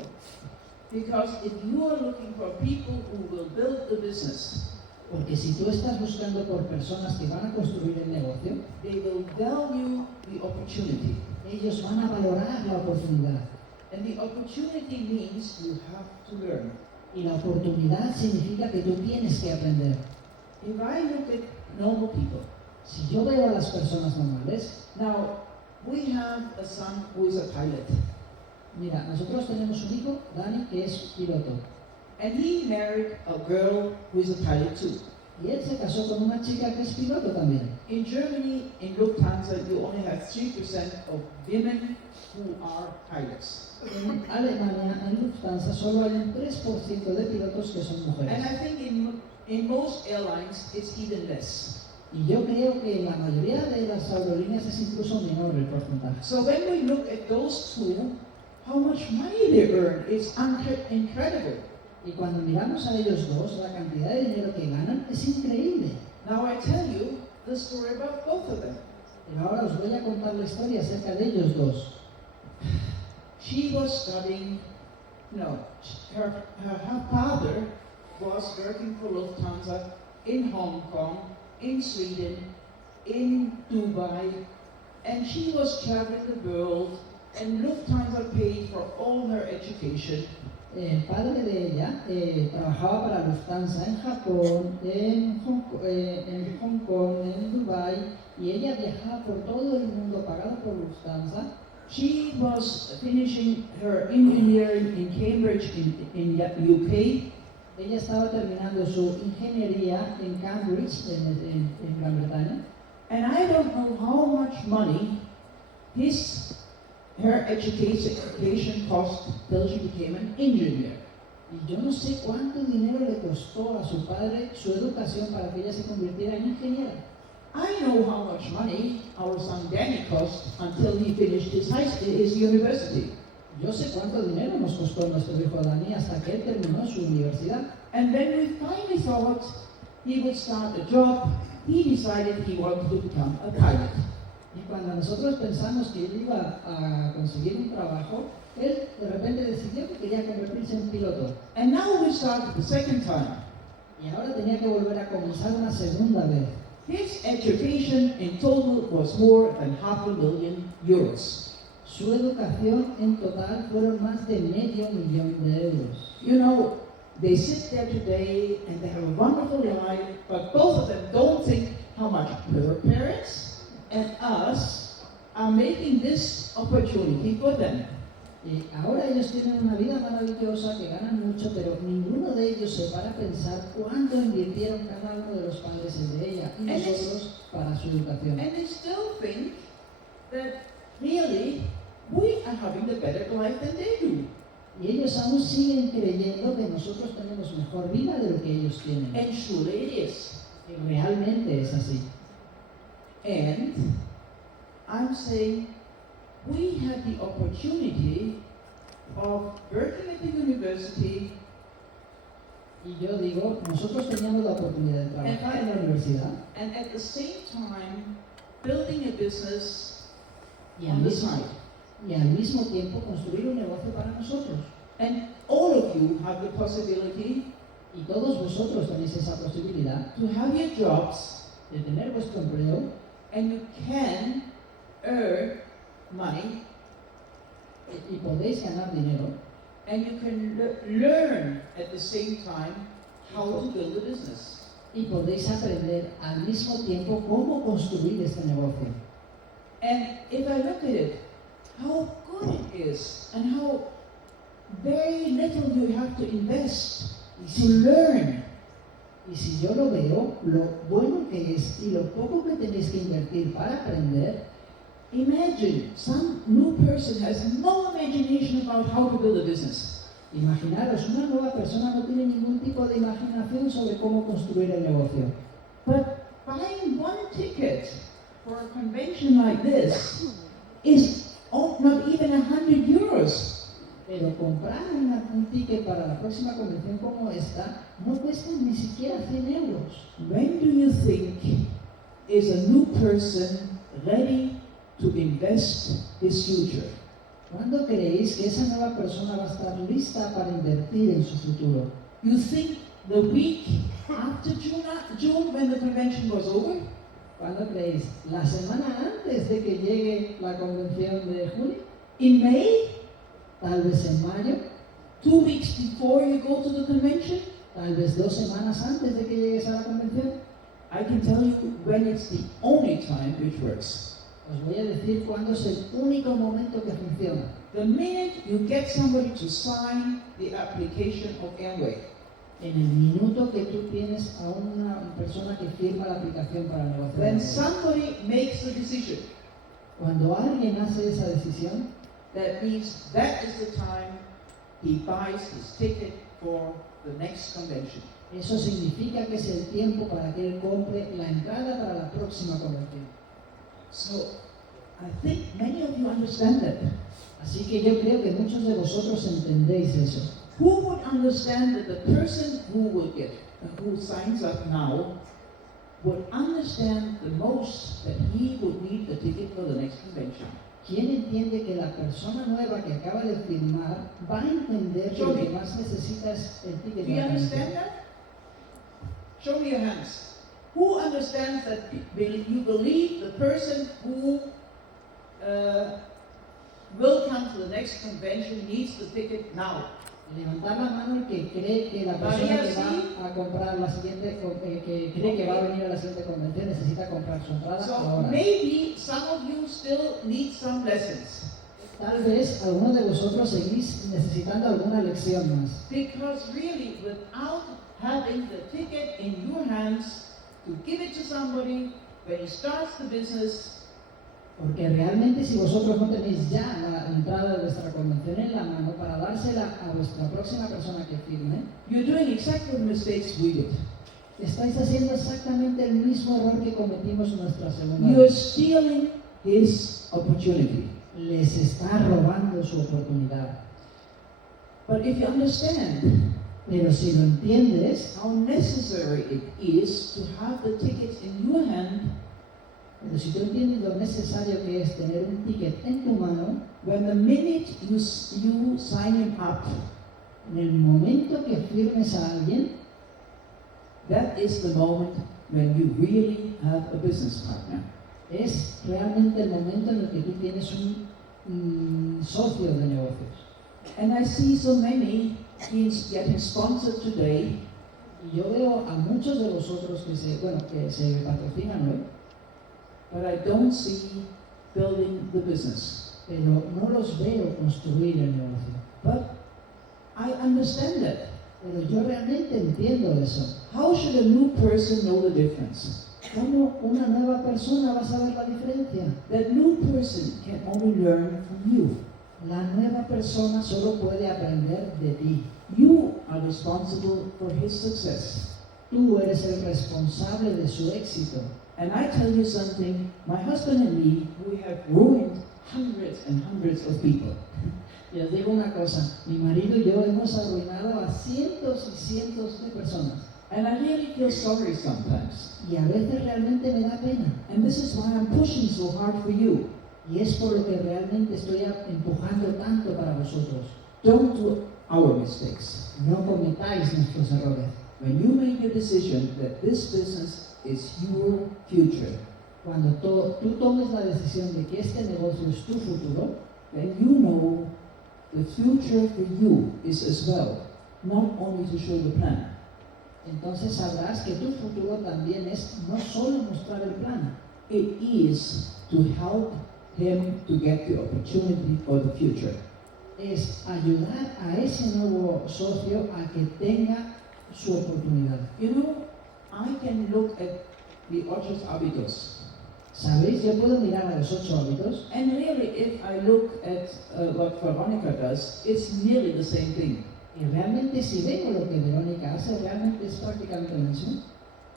Because if you are looking for people who will build the business, Porque si tú estás buscando por personas que van a construir el negocio, they will value the opportunity. ellos van a valorar la oportunidad. And the opportunity means you have to learn. Y la oportunidad significa que tú tienes que aprender. If I look at normal people, Si yo veo a las personas normales, now we have a son who is a pilot, mira, nosotros tenemos un hijo, Dani, que es piloto. and he married a girl who is a pilot too. Y él se casó con una chica que es piloto también. In Germany, in Lufthansa, you only have 3% of women who are pilots. En Alemania, en Lufthansa, solo hay un 3% de pilotos que son And mujeres. I think in most airlines, it's even less. Y yo creo que en la mayoría de las aerolíneas es incluso menor el porcentaje. So when we look at those two, how much money they earn is incredible. Y cuando miramos a ellos dos, la cantidad de dinero que ganan es increíble. Now I tell you the story about both of them. Pero ahora os voy a contar la historia acerca de ellos dos. She was studying, her father was working for Lufthansa in Hong Kong, in Sweden, in Dubai, and she was traveling the world, and Lufthansa paid for all her education. El padre de ella trabajaba para Lufthansa en Japón, en Hong Kong, en Dubai, y ella viajaba por todo el mundo pagada por Lufthansa. She was finishing her engineering in Cambridge in UK. Ella estaba terminando su ingeniería en Cambridge, en Gran Bretaña. And I don't know how much money her education cost till she became an engineer. Y yo no sé cuánto dinero le costó a su padre su educación para que ella se convirtiera en ingeniera. I know how much money our son Danny cost until he finished his university. Yo sé cuánto dinero nos costó nuestro hijo Dani hasta que él terminó su universidad. And when we finally thought he would start a job, he decided he wanted to become a pilot. Y cuando nosotros pensamos que él iba a conseguir un trabajo, él de repente decidió que quería convertirse en piloto. And now we started the second time. Y ahora tenía que volver a comenzar una segunda vez. His education in total was more than €500,000. Su educación en total fueron más de $500,000. You know, they sit there today and they have a wonderful life, but both of them don't think how much her parents and us are making this opportunity for them. Y ahora ellos tienen una vida maravillosa, que ganan mucho, pero ninguno de ellos se para a pensar cuánto invirtieron cada uno de los padres en ella y nosotros para su educación. And they still think that really we are having the better life than they do. Y ellos aún siguen creyendo que nosotros tenemos mejor vida de lo que ellos tienen. And surely it is. Y realmente es así. And I'm saying we have the opportunity of working at the university Y yo digo, nosotros teníamos la oportunidad de trabajar en la universidad and at the same time building a business y on the side. al mismo tiempo construir un negocio para nosotros. And all of you have the possibility Y todos vosotros tenéis esa posibilidad to have your jobs, de tener vuestro empleo and you can earn money y podéis ganar dinero and you can learn at the same time how to build a business. y podéis aprender al mismo tiempo cómo construir este negocio. And if I look at it, how good it is and how very little you have to invest to learn. Y si yo lo veo, lo bueno que es y lo poco que tenéis que invertir para aprender, Imagine some new person has no imagination about how to build a business. imaginaros, una nueva persona no tiene ningún tipo de imaginación sobre cómo construir el negocio. But buying one ticket for a convention like this is not even 100 euros. Pero comprar un ticket para la próxima convención como esta no cuesta ni siquiera 100 euros. When do you think is a new person ready to invest his future? ¿Cuándo creéis que esa nueva persona va a estar lista para invertir en su futuro? You think the week after June when the convention was over? ¿Cuándo creéis? ¿La semana antes de que llegue la convención de junio? In May? ¿Tal vez en mayo? 2 weeks before you go to the convention? ¿Tal vez 2 semanas antes de que llegues a la convención? I can tell you when it's the only time which works. Os voy a decir cuándo es el único momento que funciona. The minute you get somebody to sign the application of Amway, En el minuto que tú tienes a una persona que firma la aplicación para el negocio. when somebody makes the decision, Cuando alguien hace esa decisión, that means that is the time he buys his ticket for the next convention. eso significa que es el tiempo para que él compre la entrada para la próxima convención. So, I think many of you understand that. Así que yo creo que muchos de vosotros entendéis eso. Who would understand that the person who signs up now would understand the most that he would need a ticket for the next convention? ¿Quién entiende que la persona nueva que acaba de firmar va a entender que lo que más necesita es el ticket Do de you la understand convención? that? Show me your hands. Who understands that you believe the person who will come to the next convention needs the ticket now? Levantar la mano el que cree que la persona que va a comprar la siguiente, que cree que va a venir a la siguiente convención necesita comprar su entrada So ahora. maybe some of you still need some lessons. Tal vez algunos de vosotros seguís necesitando alguna lección más. Because really, without having the ticket in your hands to give it to somebody when he starts the business, Porque realmente si vosotros no tenéis ya la entrada de vuestra convención en la mano para dársela a vuestra próxima persona que firme, you're doing exactly the mistakes we did. estáis haciendo exactamente el mismo error que cometimos en nuestra segunda You're vez. stealing his opportunity. Les está robando su oportunidad. But if you understand Pero si lo entiendes, how necessary it is to have the tickets in your hand, pero si tú entiendes lo necesario que es tener un ticket en tu mano, when the minute you sign him up, en el momento que firmes a alguien, that is the moment when you really have a business partner. es realmente el momento en el que tú tienes un socio de negocios. And I see so many getting sponsored today, Y yo veo a muchos de vosotros que se patrocinan hoy, but I don't see building the business. pero no los veo construir el negocio. But I understand that. Pero yo realmente entiendo eso. How should a new person know the difference? ¿Cómo una nueva persona va a saber la diferencia? That new person can only learn from you. La nueva persona solo puede aprender de ti. You are responsible for his success. Tú eres el responsable de su éxito. And I tell you something, my husband and me, we have ruined hundreds and hundreds of people. Y os digo una cosa, mi marido y yo hemos arruinado a cientos y cientos de personas. And I really feel sorry sometimes. Y a veces realmente me da pena. And this is why I'm pushing so hard for you. Y es por lo que realmente estoy empujando tanto para vosotros. Don't do our mistakes. No cometáis nuestros errores. When you make your decision that this business is your future, Cuando tú tomes la decisión de que este negocio es tu futuro, then you know the future for you is as well, not only to show the plan. entonces sabrás que tu futuro también es no solo mostrar el plan, It is to help him to get the opportunity for the future. es ayudar a ese nuevo socio a que tenga su oportunidad. You know, I can look at the 8 hábitos. ¿Sabéis? Yo puedo mirar a los 8 hábitos And really, if I look at what Veronica does, it's nearly the same thing. y realmente si veo lo que Verónica hace, realmente es prácticamente lo mismo.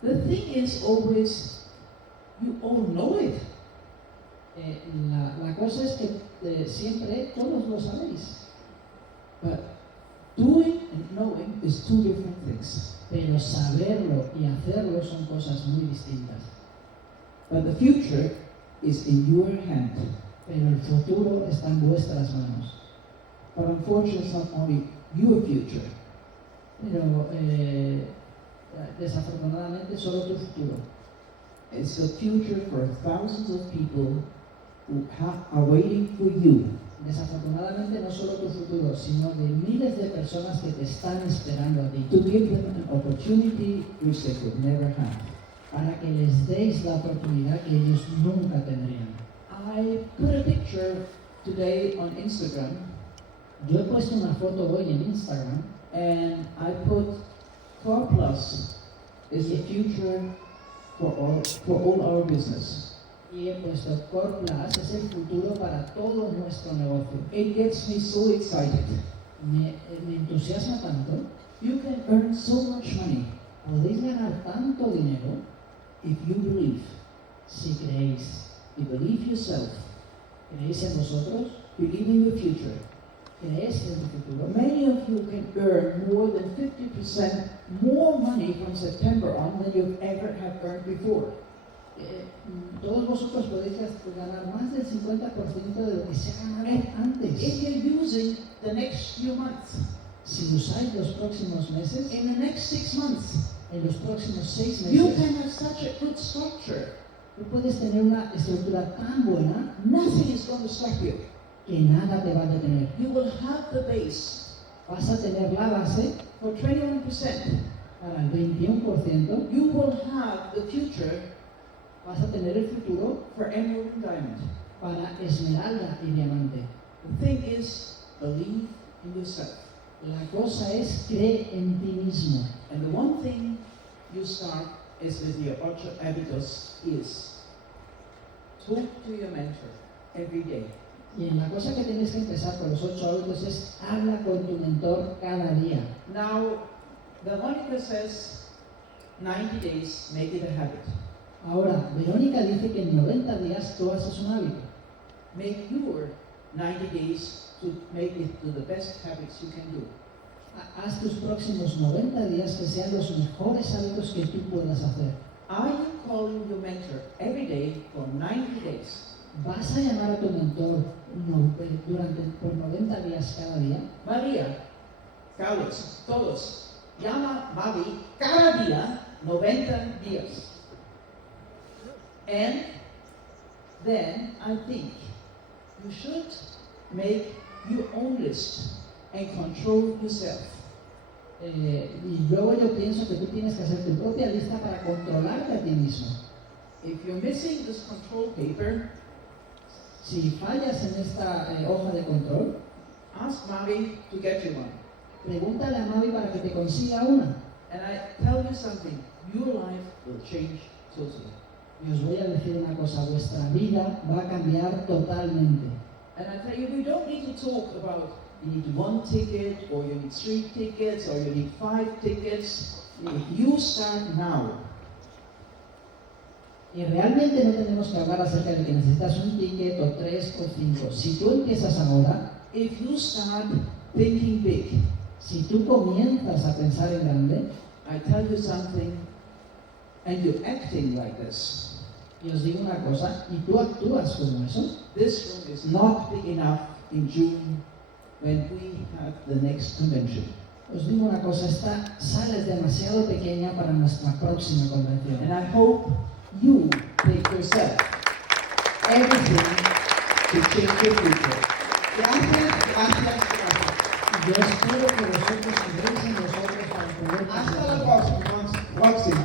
The thing is always, you all know it. La cosa es que siempre todos lo sabéis, But doing and knowing is two different things. pero saberlo y hacerlo son cosas muy distintas. But the future is in your hand. Pero el futuro está en vuestras manos. But unfortunately, it's not only your future. Pero desafortunadamente solo tu futuro. It's the future for thousands of people who are waiting for you. Desafortunadamente no solo tu futuro, sino de miles de personas que te están esperando a ti. To give them an opportunity which they could never have. Para que les deis la oportunidad que ellos nunca tendrían. I put a picture today on Instagram, Yo he puesto una foto hoy en Instagram and I put Core Plus is the future for all our business. y he puesto Core Plus es el futuro para todo nuestro negocio. It gets me so excited. Me entusiasma tanto. You can earn so much money Podéis ganar tanto dinero if you believe. si creéis. You believe yourself. ¿Creéis en vosotros? Believe in your future. ¿Creéis en tu futuro? Many of you can earn more than 50% more money from September on than you've ever have earned before. Todos vosotros podéis ganar más del 50% de lo que se ha ganado antes. If you're using the next few months, Si usáis los próximos meses, in the next 6 months, en los próximos 6 you meses, can have such a good structure. tú puedes tener una estructura tan buena Nothing is going to stop you. que nada te va a detener. You will have the base Vas a tener la base for 21%. para el 21%, You will have the future vas a tener el futuro for emerald and diamond. para esmeralda y diamante. The thing is, believe in yourself. La cosa es cree en ti mismo. And the one thing you start is with your 8 hábitos is talk to your mentor every day. Y la cosa que tienes que empezar con los 8 hábitos es habla con tu mentor cada día. Now, Veronica says 90 days, make it a habit. Ahora, Verónica dice que en 90 días tú haces un hábito. Make your 90 days to make it to the best habits you can do. Haz tus próximos 90 días que sean los mejores hábitos que tú puedas hacer. Are you calling your mentor every day for 90 days? ¿Vas a llamar a tu mentor por 90 días cada día? María, Carlos, todos, llama a Mavi cada día 90 días. And then I think you should make your own list and control yourself. Y luego yo pienso que tú tienes que hacer tu propia lista para controlarte a ti mismo. If you're missing this control paper, Si fallas en esta hoja de control, ask Mavi to get you one. pregúntale a Mavi para que te consiga una. And I tell you something, your life will change totally. Y os voy a decir una cosa, vuestra vida va a cambiar totalmente. And I tell you, we don't need to talk about you need 1 ticket, or you need 3 tickets, or you need 5 tickets. If you start now, Y realmente no tenemos que hablar acerca de que necesitas un ticket o 3 o 5. Si tú empiezas ahora, if you start thinking big, si tú comienzas a pensar en grande, I tell you something, and you're acting like this, y os digo una cosa, y tú actúas como eso, this room is not big enough in June when we have the next convention. os digo una cosa, esta sala es demasiado pequeña para nuestra próxima convención. And I hope you take yourself everything to change the future. Gracias, gracias, gracias. Yo espero que vosotros creéis en nosotros para poder Hasta la hacerlo. próxima.